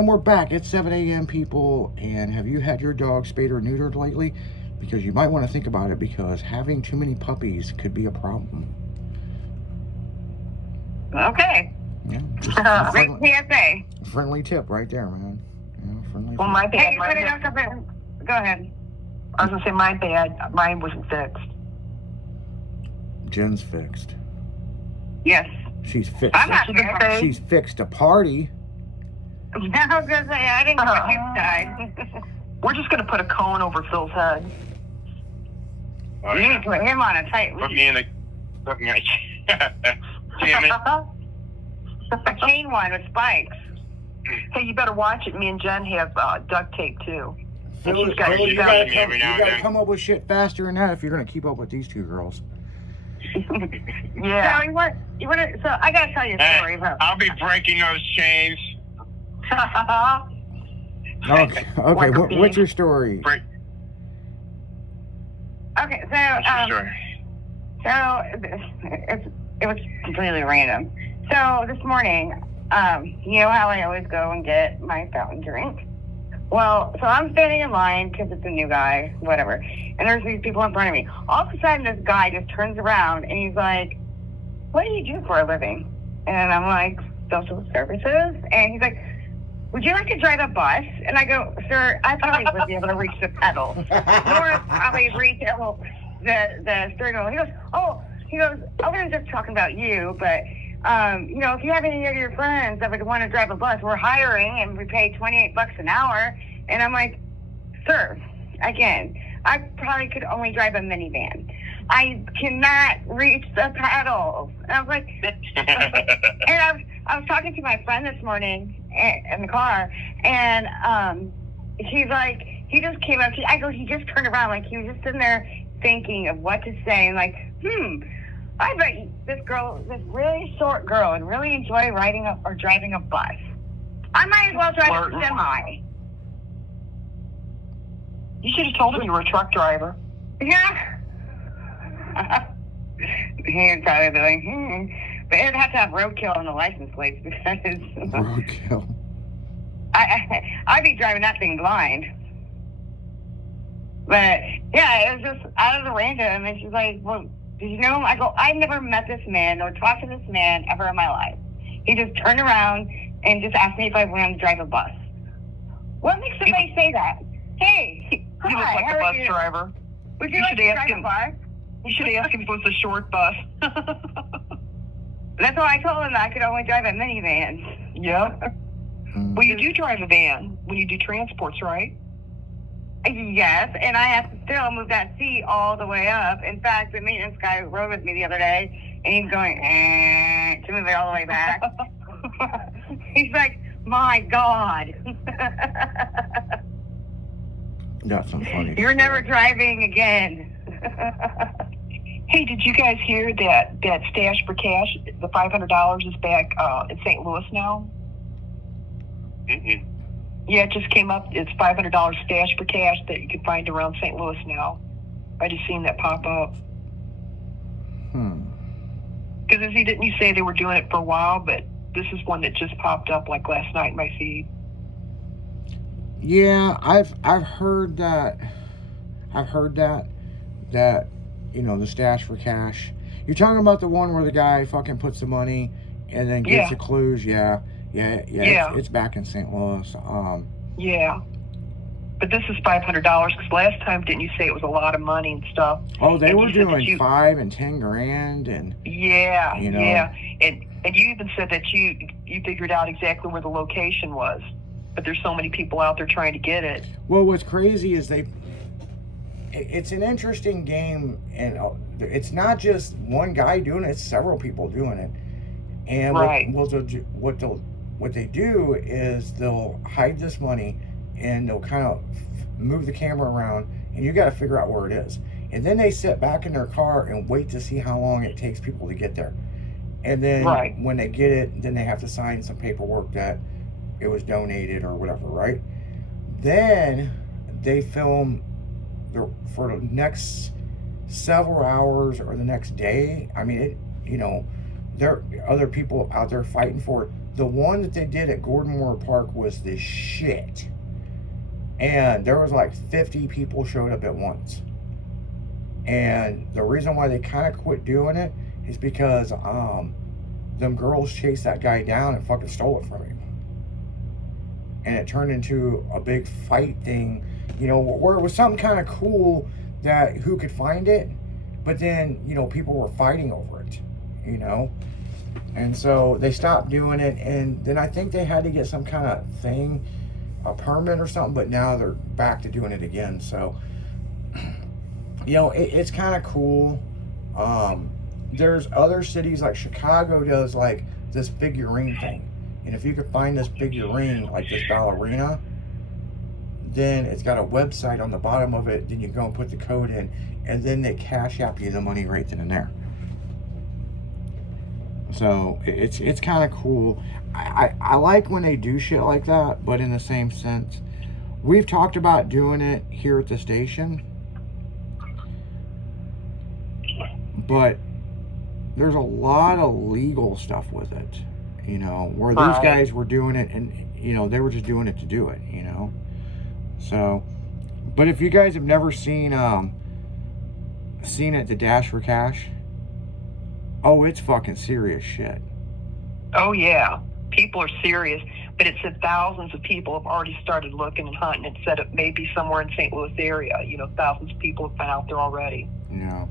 And we're back. It's 7 a.m., people. And have you had your dog spayed or neutered lately? Because you might want to think about it, because having too many puppies could be a problem. Okay. Yeah, just Great PSA. friendly tip right there, man. Yeah, friendly Well, tip. my bad. Go ahead. I was going to say my bad. Mine wasn't fixed. Jen's fixed. Yes. She's fixed. I'm not fixed. She's fixed a party. I was going to say, I didn't get my died. We're just going to put a cone over Phil's head. Oh, You yeah. need to put him on a tight Put leash. me in a. Damn it. A chain one with spikes. Hey, you better watch it. Me and Jen have duct tape, too. Phil, she's got- Phil, she's you got gotta, me every now and then. come up with shit faster than that if you're gonna keep up with these two girls. Yeah. So you want to? So I gotta tell you a story about. I'll be breaking those chains. Okay, Like a what's bee. your story? Break. Okay, Sure. so it was completely random. So this morning, you know how I always go and get my fountain drink. Well, so I'm standing in line because it's a new guy, whatever. And there's these people in front of me. All of a sudden, this guy just turns around and he's like, "What do you do for a living?" And I'm like, "Social services." And he's like, "Would you like to drive a bus?" And I go, "Sir, I probably would be able to reach the pedal. Nor probably reach the steering wheel." He goes, "I wasn't just talking about you, but if you have any of your friends that would want to drive a bus, we're hiring and we pay $28 an hour." And I'm like, "Sir, again, I probably could only drive a minivan. I cannot reach the pedals." And I was like, and I was talking to my friend this morning in the car, and he's like, he just came up to, I go, he just turned around, like he was just sitting there thinking of what to say, and like, I bet this really short girl, would really enjoy riding or driving a bus. I might as well drive a semi. You should have told him you were a truck driver. Yeah. He'd probably be like, but it'd have to have roadkill on the license plates because Roadkill. I'd be driving that thing blind. But yeah, it was just out of the random, and she's like, "Well, did you know him?" I go, "I've never met this man or talked to this man ever in my life. He just turned around and just asked me if I wanted to drive a bus." What makes somebody say that? Hey, He hi, looks like how a are bus you? driver. Would you You like should to ask drive a him. bus? You should ask him if it was a short bus. That's why I told him that I could only drive a minivan. Yep. Mm. Well, you do drive a van when you do transports, right? Yes, and I have to still move that seat all the way up. In fact, the maintenance guy rode with me the other day, and he's going, to move it all the way back. He's like, "My God." That's some funny. You're never driving again. Hey, did you guys hear that Stash for Cash, the $500 is back in St. Louis now? Mm-mm. Yeah, it just came up. It's $500 Stash for Cash that you can find around St. Louis now. I just seen that pop up. Because didn't you say they were doing it for a while, but this is one that just popped up like last night in my feed. Yeah, I've heard that. That the Stash for Cash. You're talking about the one where the guy fucking puts the money and then gets the clues. Yeah. It's back in St. Louis. Yeah. But this is $500 because last time didn't you say it was a lot of money and stuff? Oh, they And were you said that doing you- 5 and 10 grand and Yeah, You know. yeah. And you even said that you figured out exactly where the location was. But there's so many people out there trying to get it. well, what's crazy is it's an interesting game, and it's not just one guy doing it; it's several people doing it. And Right. what they do is they'll hide this money, and they'll kind of move the camera around, and you got to figure out where it is. And then they sit back in their car and wait to see how long it takes people to get there. And then when they get it, then they have to sign some paperwork that it was donated or whatever, right? Then they film for the next several hours or the next day. I mean, there are other people out there fighting for it. the one that they did at Gordon Moore Park was the shit. And there was like 50 people showed up at once. And the reason why they kind of quit doing it is because them girls chased that guy down and fucking stole it from him. And it turned into a big fight thing, you know, where it was something kind of cool that who could find it, but then, you know, people were fighting over it, you know. And so they stopped doing it, and then I think they had to get some kind of thing, a permit or something, but now they're back to doing it again. So, you know, it's kind of cool. There's other cities like Chicago does like this figurine thing. And if you could find this figurine, like this ballerina, then it's got a website on the bottom of it. Then you go and put the code in, and then they cash out you the money right then and there. So it's kind of cool. I like when they do shit like that, but in the same sense, we've talked about doing it here at the station, but there's a lot of legal stuff with it, you know, where these guys were doing it, and you know, they were just doing it to do it, you know. So, but if you guys have never seen it, the Dash for Cash, oh, it's fucking serious shit. Oh yeah, people are serious, but it said thousands of people have already started looking and hunting. It said it may be somewhere in St. Louis area. You know, thousands of people have been out there already. Yeah.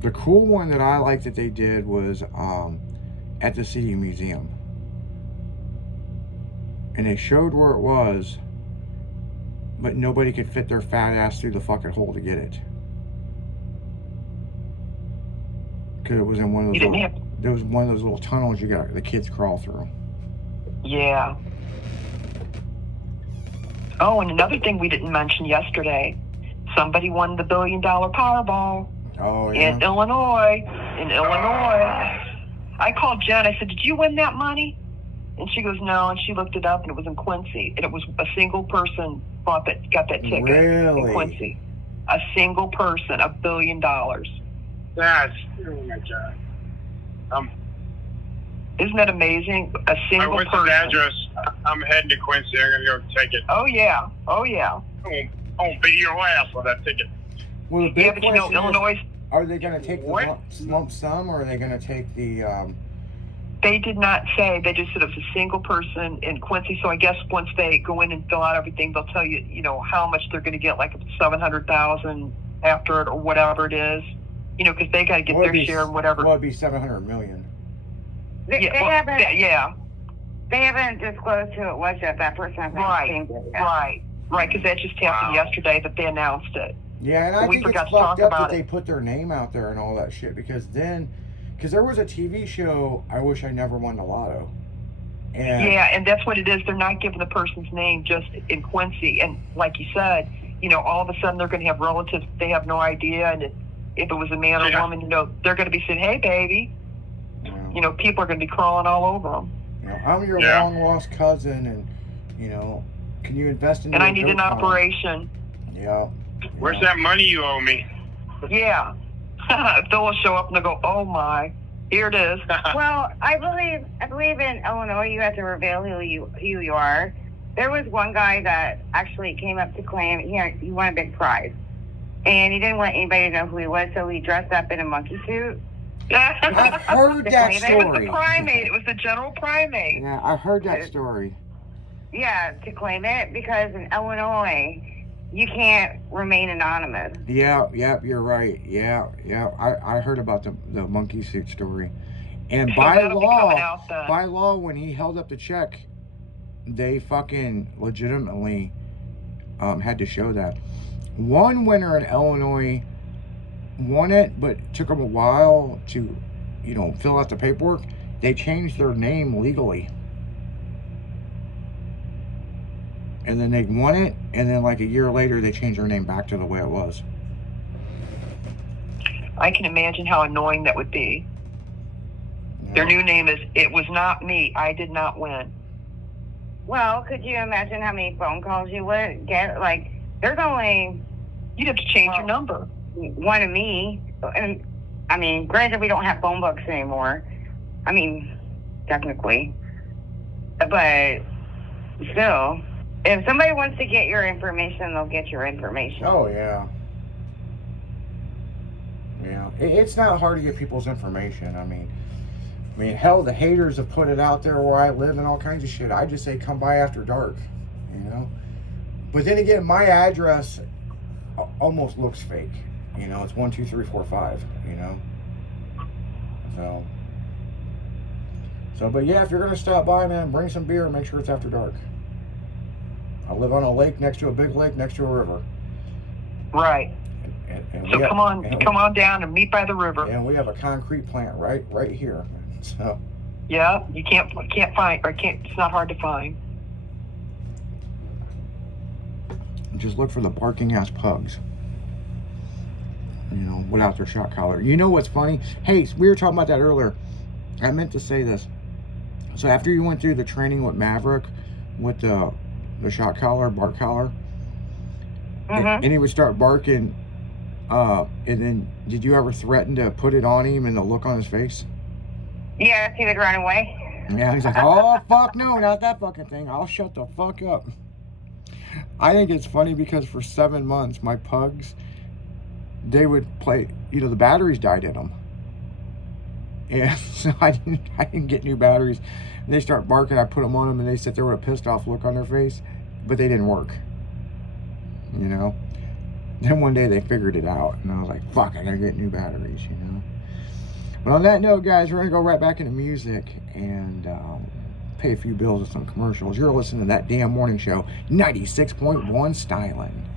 The cool one that I liked that they did was at the City Museum. And they showed where it was, but nobody could fit their fat ass through the fucking hole to get it. Because it was in one of those there was one of those little tunnels you got the kids crawl through. Yeah. Oh, and another thing we didn't mention yesterday, somebody won the $1 billion Powerball. Oh, yeah. In Illinois. I called Jen. I said, "Did you win that money?" And she goes, "No." And she looked it up, and it was in Quincy. And it was a single person got that ticket. Really? In Quincy. A single person, $1 billion. That's, oh my God. Isn't that amazing? A single What's person. his address? I'm heading to Quincy. I'm going to go take it. Oh yeah. I'm going to beat your ass for that ticket. Well, the big Yeah, but you know, question is, Illinois, are they going to take the What? lump sum, or are they going to take the they did not say. They just said it was a single person in Quincy. So I guess once they go in and fill out everything, they'll tell you, you know, how much they're going to get, like $700,000 after it or whatever it is. You know, because they got to get their share and whatever. Well, it'd be 700 million. They Yeah, They haven't disclosed who it was yet. That person hasn't right, changed it yet. right. Because that just happened yesterday that they announced it. Yeah, and I We think forgot it's to talk fucked up about that it. they put their name out there and all that shit, because there was a TV show, I Wish I Never Won the Lotto. And Yeah, and that's what it is. They're not giving the person's name just in Quincy. And like you said, you know, all of a sudden they're going to have relatives. They have no idea. And if it was a man or woman, you know, they're going to be saying, "Hey, baby." You know, people are going to be crawling all over them. you know, I'm your Yeah. long lost cousin, and you know, can you invest in? And your I need an goat farm? operation. Yeah. Where's that money you owe me? Yeah. They'll show up and they'll go, "Oh my, here it is." Well, I believe in Illinois you have to reveal who you are. There was one guy that actually came up to claim he won a big prize, and he didn't want anybody to know who he was, so he dressed up in a monkey suit. I've heard that It was story. the primate. It was the general primate. Yeah, I heard that story. Yeah, to claim it, because in Illinois you can't remain anonymous. Yeah, you're right. Yeah. I heard about the monkey suit story. And So by that'll be coming out then. law, when he held up the check, they fucking legitimately had to show that. One winner in Illinois won it, but it took them a while to, you know, fill out the paperwork. They changed their name legally. And then they won it, and then like a year later, they changed their name back to the way it was. I can imagine how annoying that would be. You Their know? new name is "It Was Not Me. I Did Not Win." Well, could you imagine how many phone calls you would get? Like, there's only You'd have to change your number. one of me, and I mean, granted, we don't have phone books anymore. I mean, technically. But still, if somebody wants to get your information, they'll get your information. Oh, yeah. Yeah. It's not hard to get people's information. I mean, hell, the haters have put it out there where I live and all kinds of shit. I just say come by after dark, you know? But then again, my address almost looks fake. You know, it's 12345, you know? So, but yeah, if you're going to stop by, man, bring some beer and make sure it's after dark. I live on a lake next to a big lake next to a river. Right. And So come on down and meet by the river. And we have a concrete plant right here. So Yeah, you can't find, or it's not hard to find. just look for the barking ass pugs. You know, without their shot collar. You know what's funny? Hey, we were talking about that earlier. I meant to say this. So after you went through the training with Maverick, with the shot collar, bark collar, and he would start barking, and then did you ever threaten to put it on him and the look on his face? Yeah, he would run away. Yeah, he's like, oh, fuck no, not that fucking thing. I'll shut the fuck up. I think it's funny because for 7 months, my pugs, they would play, you know, the batteries died in them. And so I didn't get new batteries. And they start barking, I put them on them, and they sit there with a pissed off look on their face, but they didn't work. You know? Then one day they figured it out, and I was like, fuck, I gotta get new batteries, you know? But on that note, guys, we're gonna go right back into music and pay a few bills with some commercials. You're listening to That Damn Morning Show, 96.1 Styling.